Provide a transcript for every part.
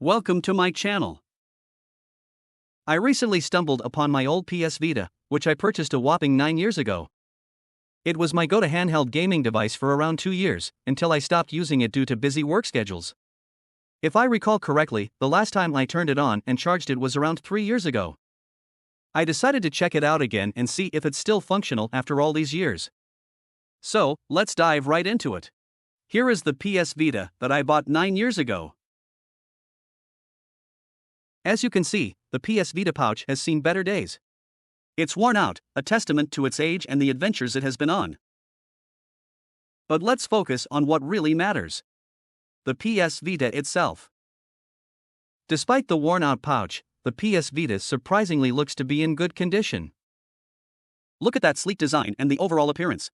Welcome to my channel. I recently stumbled upon my old PS Vita, which I purchased a whopping 9 years ago. It was my go-to handheld gaming device for around 2 years, until I stopped using it due to busy work schedules. If I recall correctly, the last time I turned it on and charged it was around 3 years ago. I decided to check it out again and see if it's still functional after all these years. So, let's dive right into it. Here is the PS Vita that I bought 9 years ago. As you can see, the PS Vita pouch has seen better days. It's worn out, a testament to its age and the adventures it has been on. But let's focus on what really matters: the PS Vita itself. Despite the worn-out pouch, the PS Vita surprisingly looks to be in good condition. Look at that sleek design and the overall appearance.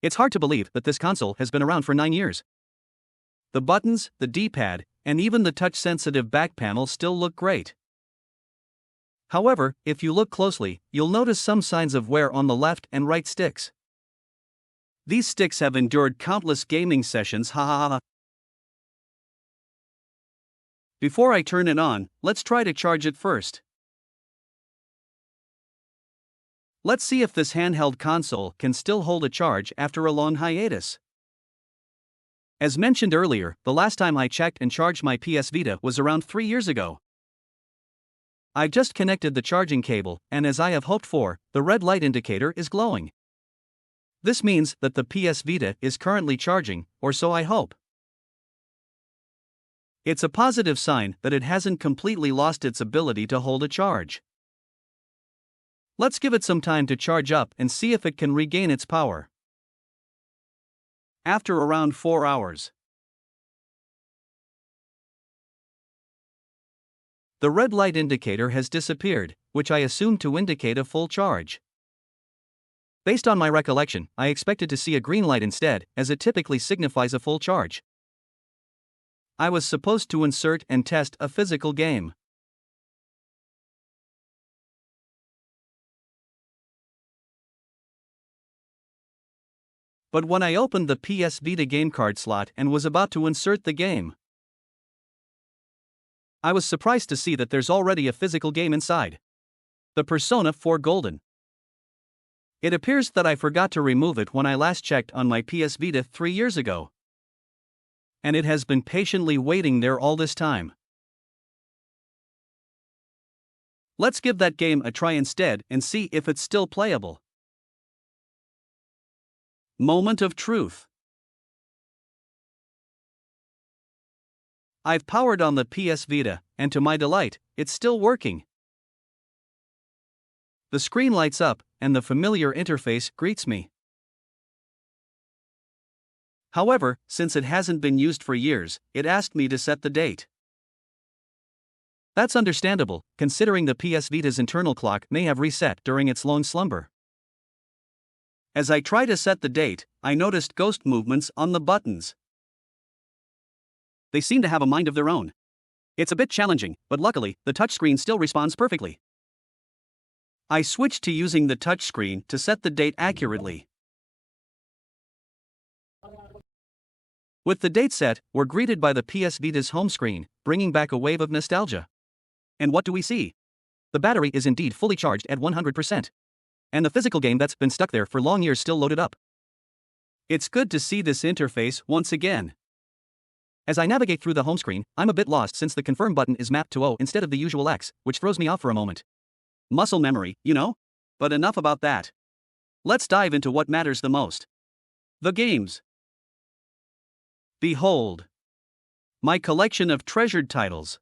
It's hard to believe that this console has been around for 9 years. The buttons, the D-pad, and even the touch-sensitive back panel still look great. However, if you look closely, you'll notice some signs of wear on the left and right sticks. These sticks have endured countless gaming sessions, ha. Before I turn it on, let's try to charge it first. Let's see if this handheld console can still hold a charge after a long hiatus. As mentioned earlier, the last time I checked and charged my PS Vita was around 3 years ago. I've just connected the charging cable, and as I have hoped for, the red light indicator is glowing. This means that the PS Vita is currently charging, or so I hope. It's a positive sign that it hasn't completely lost its ability to hold a charge. Let's give it some time to charge up and see if it can regain its power. After around 4 hours, the red light indicator has disappeared, which I assumed to indicate a full charge. Based on my recollection, I expected to see a green light instead, as it typically signifies a full charge. I was supposed to insert and test a physical game. But when I opened the PS Vita game card slot and was about to insert the game, I was surprised to see that there's already a physical game inside: the Persona 4 Golden. It appears that I forgot to remove it when I last checked on my PS Vita 3 years ago, and it has been patiently waiting there all this time. Let's give that game a try instead and see if it's still playable. Moment of truth. I've powered on the PS Vita, and to my delight, it's still working. The screen lights up, and the familiar interface greets me. However, since it hasn't been used for years, it asked me to set the date. That's understandable, considering the PS Vita's internal clock may have reset during its long slumber. As I try to set the date, I noticed ghost movements on the buttons. They seem to have a mind of their own. It's a bit challenging, but luckily, the touchscreen still responds perfectly. I switched to using the touchscreen to set the date accurately. With the date set, we're greeted by the PS Vita's home screen, bringing back a wave of nostalgia. And what do we see? The battery is indeed fully charged at 100%. And the physical game that's been stuck there for long years still loaded up. It's good to see this interface once again. As I navigate through the home screen, I'm a bit lost since the confirm button is mapped to O instead of the usual X, which throws me off for a moment. Muscle memory, you know? But enough about that. Let's dive into what matters the most: the games. Behold, my collection of treasured titles.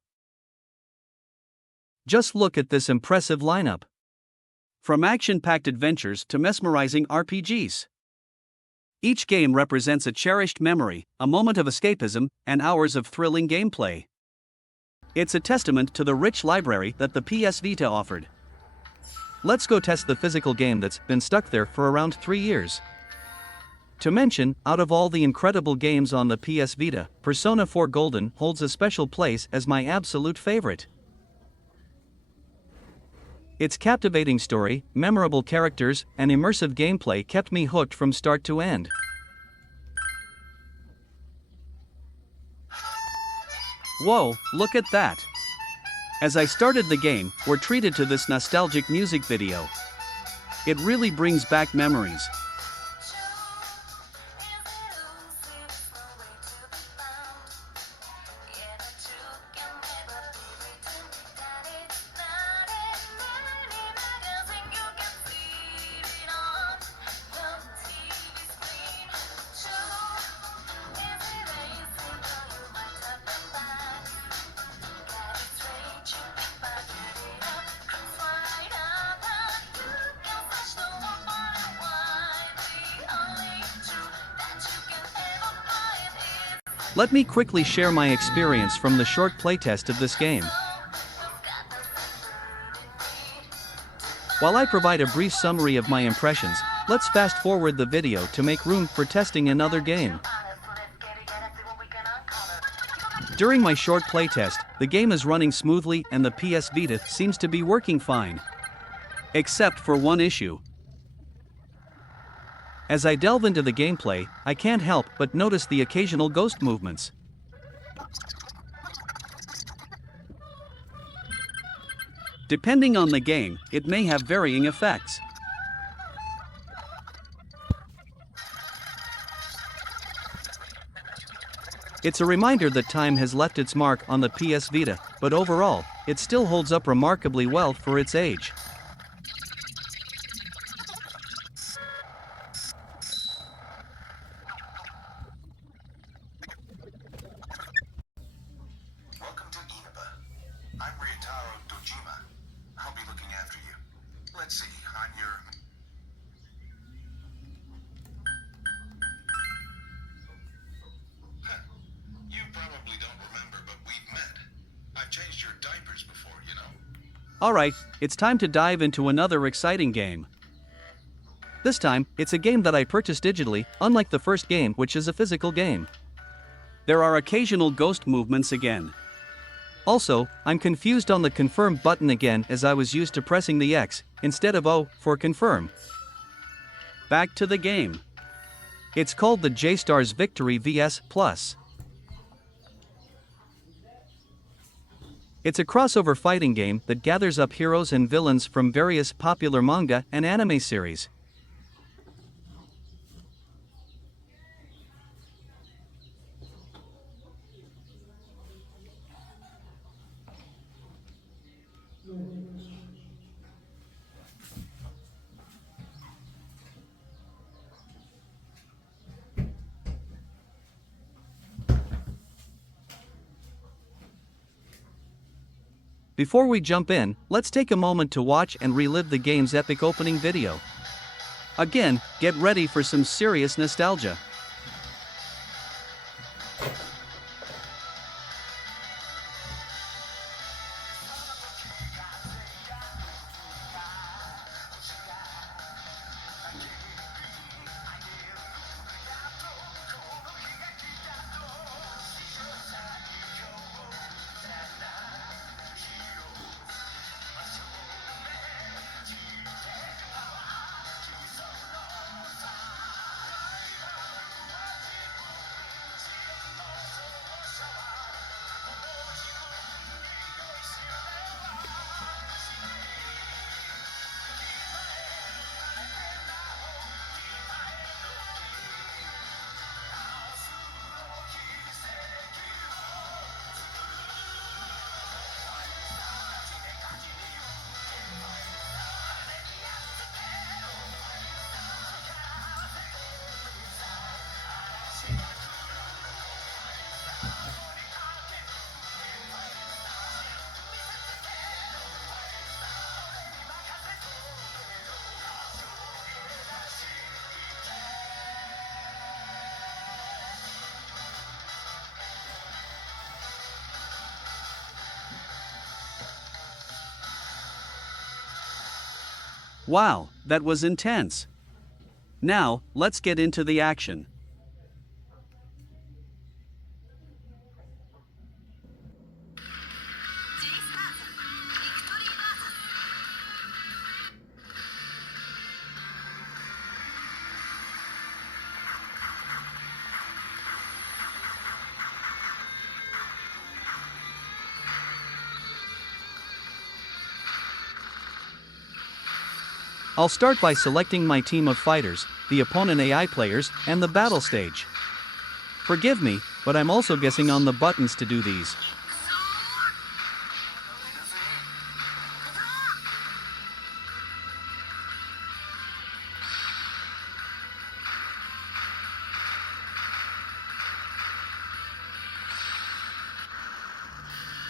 Just look at this impressive lineup. From action-packed adventures to mesmerizing RPGs. Each game represents a cherished memory, a moment of escapism, and hours of thrilling gameplay. It's a testament to the rich library that the PS Vita offered. Let's go test the physical game that's been stuck there for around 3 years. To mention, out of all the incredible games on the PS Vita, Persona 4 Golden holds a special place as my absolute favorite. Its captivating story, memorable characters, and immersive gameplay kept me hooked from start to end. Whoa, look at that! As I started the game, we're treated to this nostalgic music video. It really brings back memories. Let me quickly share my experience from the short playtest of this game. While I provide a brief summary of my impressions, let's fast forward the video to make room for testing another game. During my short playtest, the game is running smoothly and the PS Vita seems to be working fine. Except for one issue. As I delve into the gameplay, I can't help but notice the occasional ghost movements. Depending on the game, it may have varying effects. It's a reminder that time has left its mark on the PS Vita, but overall, it still holds up remarkably well for its age. I'll be looking after you. Let's see, on your... You probably don't remember, but we've met. I've changed your diapers before, you know? Alright, it's time to dive into another exciting game. This time, it's a game that I purchased digitally, unlike the first game, which is a physical game. There are occasional ghost movements again. Also, I'm confused on the confirm button again, as I was used to pressing the X instead of O for confirm. Back to the game. It's called the J-Stars Victory vs Plus. It's a crossover fighting game that gathers up heroes and villains from various popular manga and anime series. Before we jump in, let's take a moment to watch and relive the game's epic opening video. Again, get ready for some serious nostalgia. Wow, that was intense. Now, let's get into the action. I'll start by selecting my team of fighters, the opponent AI players, and the battle stage. Forgive me, but I'm also guessing on the buttons to do these.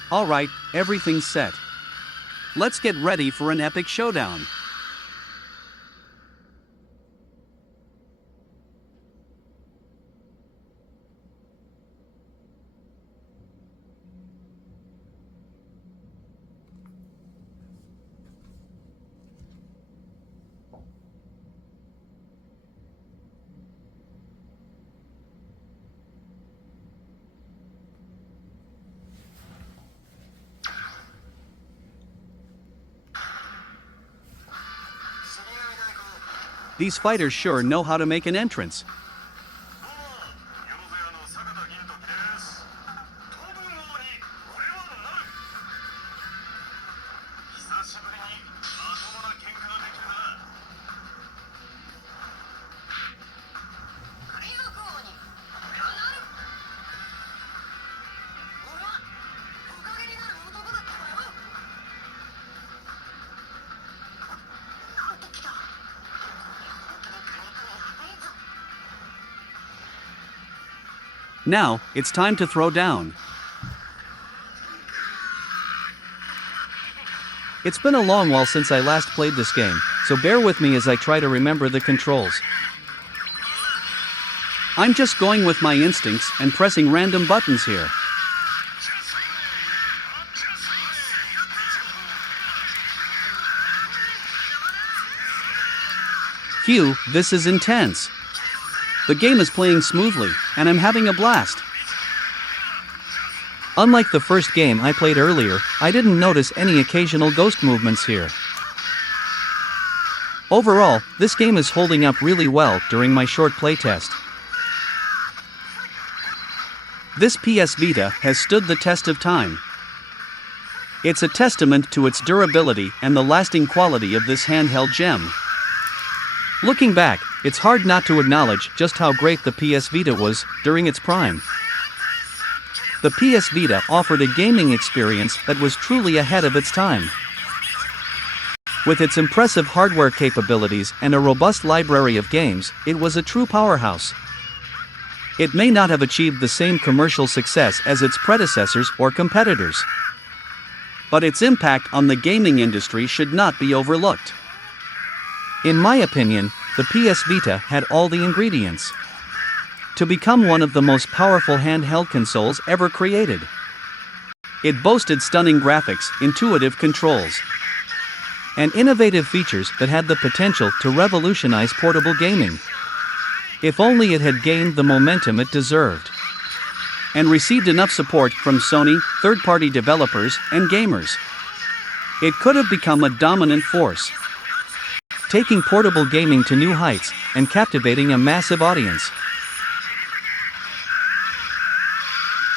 Alright, everything's set. Let's get ready for an epic showdown. These fighters sure know how to make an entrance. Now, it's time to throw down. It's been a long while since I last played this game, so bear with me as I try to remember the controls. I'm just going with my instincts and pressing random buttons here. Phew, this is intense. The game is playing smoothly, and I'm having a blast. Unlike the first game I played earlier, I didn't notice any occasional ghost movements here. Overall, this game is holding up really well during my short playtest. This PS Vita has stood the test of time. It's a testament to its durability and the lasting quality of this handheld gem. Looking back, it's hard not to acknowledge just how great the PS Vita was during its prime. The PS Vita offered a gaming experience that was truly ahead of its time. With its impressive hardware capabilities and a robust library of games, it was a true powerhouse. It may not have achieved the same commercial success as its predecessors or competitors, but its impact on the gaming industry should not be overlooked. In my opinion, the PS Vita had all the ingredients to become one of the most powerful handheld consoles ever created. It boasted stunning graphics, intuitive controls, and innovative features that had the potential to revolutionize portable gaming. If only it had gained the momentum it deserved and received enough support from Sony, third-party developers, and gamers, it could have become a dominant force, taking portable gaming to new heights and captivating a massive audience.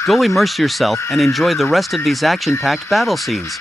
Go immerse yourself and enjoy the rest of these action-packed battle scenes.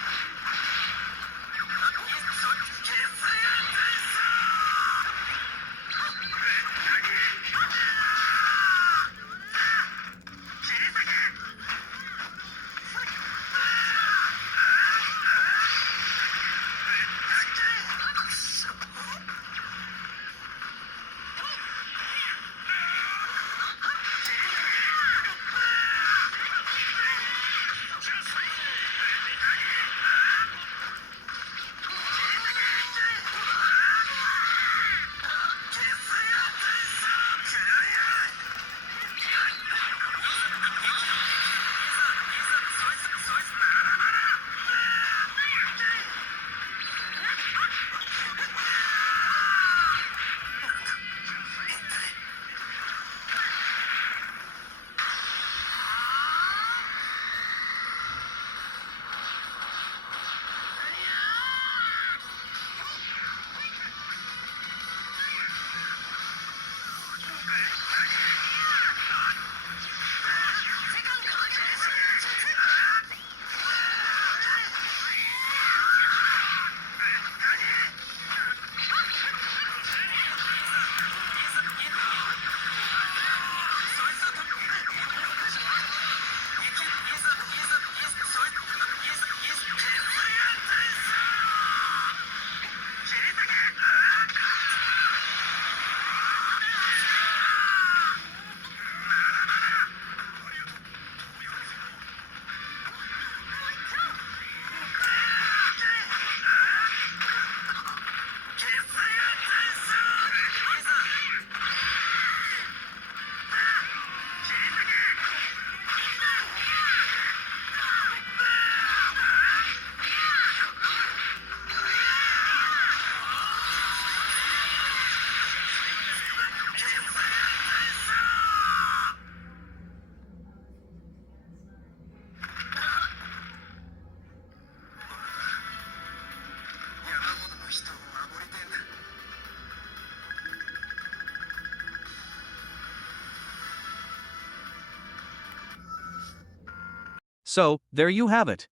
So, there you have it.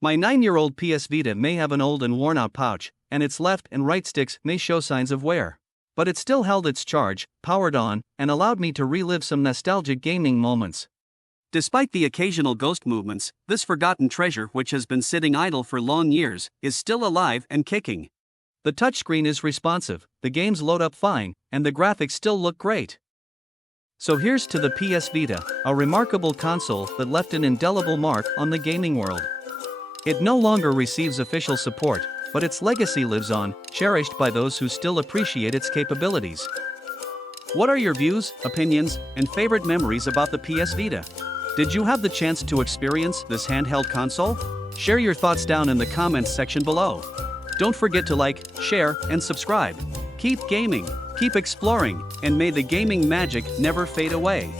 My 9-year-old PS Vita may have an old and worn out pouch, and its left and right sticks may show signs of wear. But it still held its charge, powered on, and allowed me to relive some nostalgic gaming moments. Despite the occasional ghost movements, this forgotten treasure, which has been sitting idle for long years, is still alive and kicking. The touchscreen is responsive, the games load up fine, and the graphics still look great. So here's to the PS Vita, a remarkable console that left an indelible mark on the gaming world. It no longer receives official support, but its legacy lives on, cherished by those who still appreciate its capabilities. What are your views, opinions, and favorite memories about the PS Vita? Did you have the chance to experience this handheld console? Share your thoughts down in the comments section below. Don't forget to like, share, and subscribe. Keep gaming, keep exploring, and may the gaming magic never fade away.